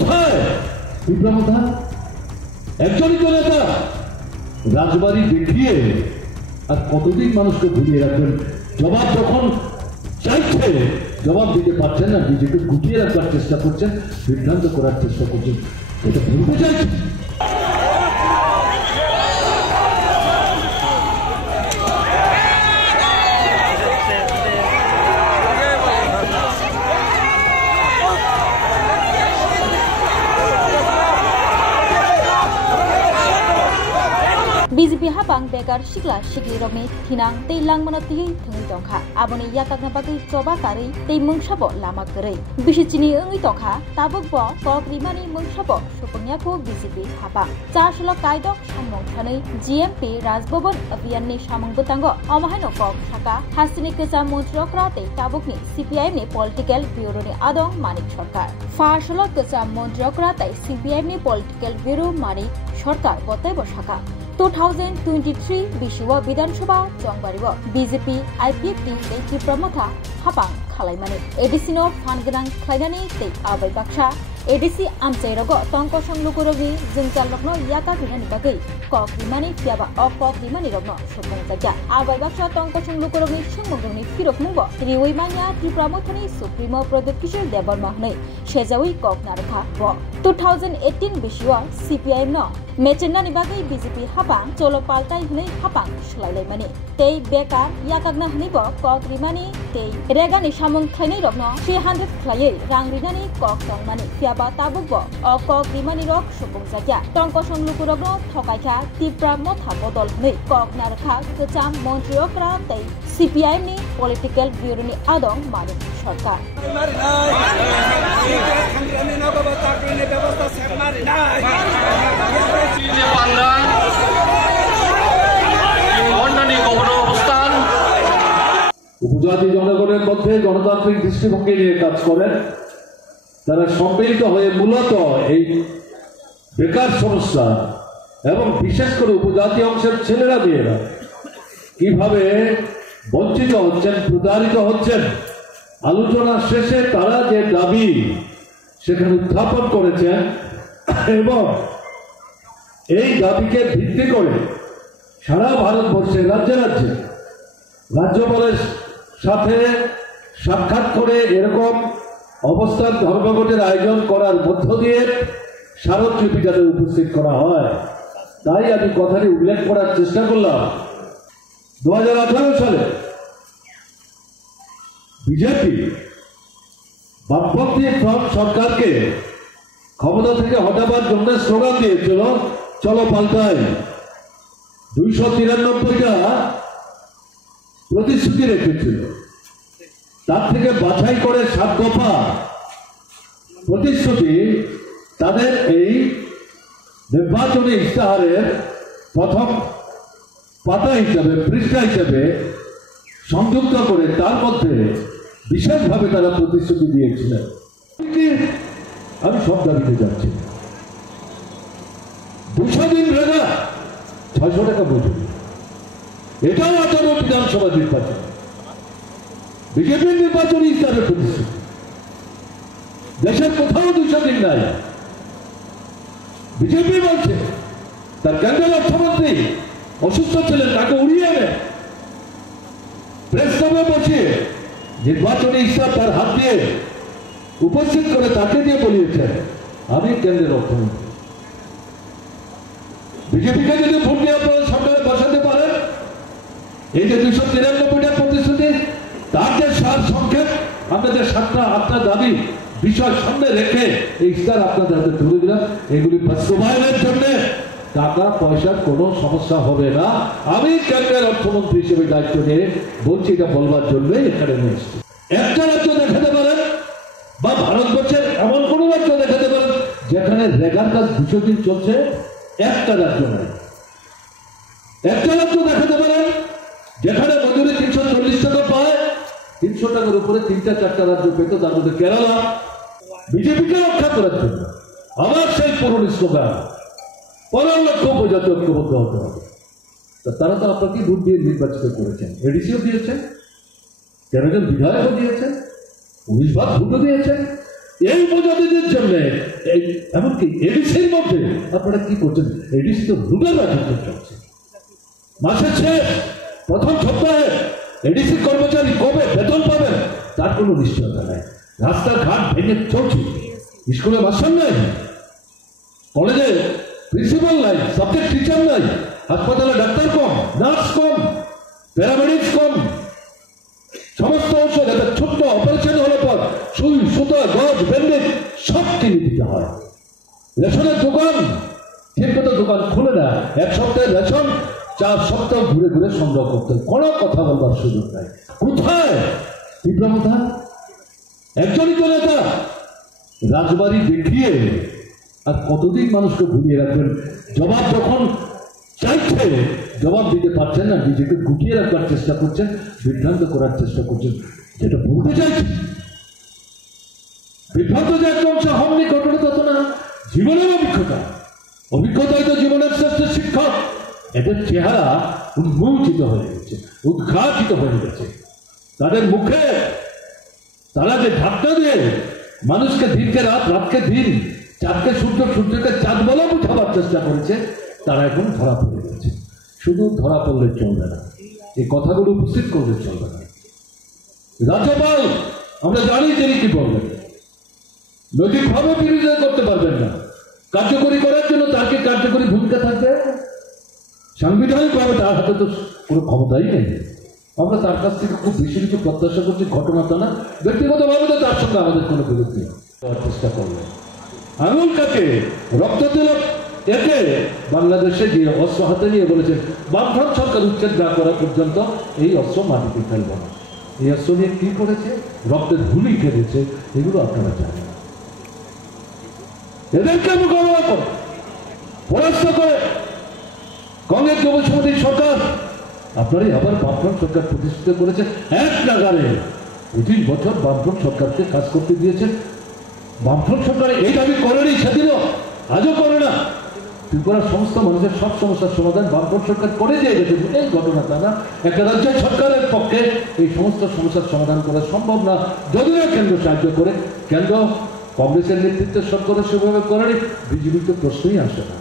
কোথায় বিপ্লবতা? একজনই তো নেতা, রাজবাড়ি দেখিয়ে আর কতদিন মানুষকে ভুলিয়ে রাখবেন? জবাব যখন চাইছে জবাব দিতে পারছেন না, নিজেকে গুটিয়ে রাখার চেষ্টা করছেন, বিভ্রান্ত করার চেষ্টা করছেন, এটা বলতে চাইছেন। BJP habang begar sikla sikli rokni thinang tei langmano tihei thungui tongkha aboni yakakna bagui choba kari tei mungsabo lama korei bisichini ongui tongkha tabukbo kokrimani mungsabo supangyaku BJP habang chashlo kaidok samong thanei GMP Rajbhavan Abhiyanni samong butango omahaino kok thaka hasini kecha montrokra tei tabukni CPIM ni political bureau ni adong Manik Sarkar fashlo kecha montrokra tei CPIM ni political bureau Manik Sarkar botai bosaka 2023 Bishiwa Bidhansabha Chongbaribo BJP IPFT tei Tripramotha habang khalaimani edisino fangrang khlainani tei abai baksa ADC amchairogo tongko songlukorogi jungchal rokno yaka ginani bagai kokrimani fiaba okokrimani rokno supongjaja abai baksa tongko songlukorogi sungmogroni firokmungbo riwei manya Tripramothani Supremo Pradip Kishore Debarma hnei sejawi koknarkha bo 2018 Bishiwa CPIM no Mechenani bagai BJP habang cholo paltai hnei habang shlailaimani tei bekar yakakna hnei bo kokrimani tei regani samung thainai rokno 300 khlaiei rangrinani kok tongmani fiaba tabukbo okokrimani rok supongjaja tongko songlukorogo thokaikha Tripramotha bodol hnei koknarkha kecham montriokra tei CPIM ni political bureau ni adong Manik Sarkar উপজাতি জনগণের মধ্যে গণতান্ত্রিক দৃষ্টিভঙ্গি নিয়ে কাজ করেন, তারা সম্মিলিত হয়ে মূলত এই বেকার সমস্যা এবং বিশেষ করে উপজাতি অংশের ছেলেরা মেয়েরা কিভাবে বঞ্চিত হচ্ছেন, প্রতারিত হচ্ছেন, আলোচনা শেষে তারা যে দাবি সেখানে উত্থাপন করেছেন এবং এই দাবিকে ভিত্তি করে সারা ভারতবর্ষে রাজ্যে রাজ্যে রাজ্যপালের সাথে সাক্ষাৎ করে এরকম অবস্থান ধর্মঘটের আয়োজন করার মধ্য দিয়ে স্মারকলিপি যাতে উপস্থিত করা হয়, তাই আমি কথাটি উল্লেখ করার চেষ্টা করলাম। 2018 সালে বিজেপি বামপন্থী ফ্রন্ট সরকারকে ক্ষমতা থেকে হটাবার জন্য স্লোগান দিয়েছিল চলো পাল্টাই। 293টা প্রতিশ্রুতি রেখেছিল, তার থেকে বাছাই করে 7 দফা প্রতিশ্রুতি তাদের এই নির্বাচনী ইশতেহারের প্রথম পাতা হিসাবে, পৃষ্ঠা হিসাবে সংযুক্ত করে তার মধ্যে বিশেষভাবে তারা প্রতিশ্রুতি দিয়েছিলেন। আমি সব দাবিতে যাচ্ছি, 200 দিন রেগা 600 টাকা মজুরি, এটাও 18 বিধানসভা নির্বাচন বিজেপির নির্বাচনী ইশতেহারের প্রতিশ্রুতি। দেশের কোথাও 200 দিন নাই। বিজেপি বলছে তার কেন্দ্রীয় অর্থমন্ত্রী অসুস্থ ছিলেন, তাকে উড়িয়ে এনে প্রেস ক্লাবে বসিয়ে নির্বাচনী ইশতেহার তার হাত দিয়ে উপস্থিত করে তাকে দিয়ে বলিয়েছেন আমি কেন্দ্রের অর্থমন্ত্রী। বিজেপিকে যদি ভোট দিয়ে আপনারা সরকারে বসাতে পারেন, এই যে 293টা প্রতিশ্রুতি তার যে সার সংক্ষেপ আপনাদের 7টা দাবি বিষয় সামনে রেখে এই ইশতেহার আপনাদের হাতে তুলে দিলাম, এগুলি বাস্তবায়নের জন্য টাকা পয়সার কোনো সমস্যা হবে না। আমি কেন্দ্রের অর্থমন্ত্রী হিসেবে দায়িত্ব নিয়ে বলছি, এটা বলবার জন্যই এখানে নিয়েছি। একটা রাজ্য দেখাতে পারেন বা ভারতবর্ষের এমন কোন রাজ্য দেখাতে পারেন যেখানে রেগার কাজ 200 দিন চলছে? একটা রাজ্য নয়। একটা রাজ্য দেখাতে পারেন যেখানে মজুরি 340 টাকা পায়, 300 টাকার উপরে 3টা-4টা রাজ্য পেত, তার মধ্যে কেরালা। বিজেপিকে রক্ষা করার জন্য আবার সেই পুরনো স্লোগান 15 লক্ষ উপজাতি ঐক্যবদ্ধ হতে হবে। তারা তো আপনাকে ভোট দিয়ে নির্বাচিত করেছেন, এডিসিও দিয়েছেন, 13 জন বিধায়কও দিয়েছেন, 19 ভাগ ভোটও দিয়েছেন, এই উপজাতিদের জন্য এমনকি এডিসির মধ্যে আপনারা কি করছেন? এডিসি তো রুবের রাজত্ব চলছে। মাসের শেষ প্রথম সপ্তাহে এডিসি কর্মচারী কবে বেতন পাবেন তার কোনো নিশ্চয়তা নাই। রাস্তাঘাট ভেঙে চলছে, স্কুলে মাস্টার নাই, কলেজে প্রিন্সিপাল নাই, সাবজেক্ট টিচার নাই, হাসপাতালে ডাক্তার কম, নার্স কম, প্যারামেডিক্স কম, সমস্ত ঔষধ একটা ছোট্ট অপারেশন হলে পর সুই সুতা গজ ব্যান্ডেজ সব কিনে দিতে হয়। রেশনের দোকান ঠিক মতো দোকান খুলে না, এক সপ্তাহের রেশন 4 সপ্তাহ ঘুরে ঘুরে সংগ্রহ করতে, কোনো কথা বলবার সুযোগ নাই। কোথায় বিপ্লবতা? একজনই তো নেতা রাজবাড়ি দেখিয়ে আর কতদিন মানুষকে ভুলিয়ে রাখবেন? জবাব যখন চাইছে জবাব দিতে পারছেন না, নিজেকে গুটিয়ে রাখবার চেষ্টা করছেন, বিভ্রান্ত করার চেষ্টা করছেন। যেটা বলতে চাইছি, বিভ্রান্ত যে একটা অংশ হননি ঘটনা তত না, জীবনের অভিজ্ঞতা, অভিজ্ঞতাই তো জীবনের শ্রেষ্ঠ শিক্ষক। এদের চেহারা উন্মোচিত হয়ে গেছে, উদ্ঘাটিত হয়ে গেছে। তাদের মুখে তারা যে ঢাকনা দিয়ে মানুষকে দিনকে রাত, রাতকে দিন, চাঁদকে সূর্য, সূর্যকে চাঁদ বলে বুঝাবার চেষ্টা করেছে, তারা এখন ধরা পড়ে গেছে। শুধু ধরা পড়লে চলবে না, এই কথাগুলো উপস্থিত করলে চলবে না। রাজ্যপাল আমরা জানি তিনি কি বলবেন, নৈতিকভাবে বিরোধিতা করতে পারবেন না। কার্যকরী করার জন্য তার কি কার্যকরী ভূমিকা থাকবে? সাংবিধানিকভাবে তার হাতে তো কোনো ক্ষমতাই নেই। আমরা তার কাছ থেকে খুব বেশি কিছু প্রত্যাশা করছি, ঘটনাটা না, ব্যক্তিগতভাবে তো তার সঙ্গে আমাদের কোনো বিরোধ নেই। চেষ্টা করবে আঙুল কাকে রক্ত তিলক একে বাংলাদেশে গিয়ে অস্ত্র হাতে নিয়ে বলেছেন বামফ্রন্ট সরকার উচ্ছেদ না করা পর্যন্ত এই অস্ত্র মাটিতে ফেলব না। এই অস্ত্র নিয়ে কি করেছে? রক্তের ধুলি খেলেছে, এগুলো আপনারা জানেন। এদেরকে মোকাবেলা করে পরাস্ত করে কংগ্রেস যুব সমিতির সরকার আপনারাই আবার বামফ্রন্ট সরকার প্রতিষ্ঠিত করেছে। এক নাগারে 25 বছর বামফ্রন্ট সরকারকে কাজ করতে দিয়েছেন। বামফ্রন্ট সরকার এই দাবি করেনি সেদিনও, আজও করে না। ত্রিপুরার সমস্ত মানুষের সব সমস্যার সমাধান বামফ্রন্ট সরকার করে দিয়ে গেছে। এই ঘটনা তা না, একটা রাজ্যের সরকারের পক্ষে এই সমস্ত সমস্যার সমাধান করা সম্ভব না, যদি না কেন্দ্র সাহায্য করে। কেন্দ্র কংগ্রেসের নেতৃত্বের সরকার সেভাবে করেনি, বিজেপির তো প্রশ্নই আসে না।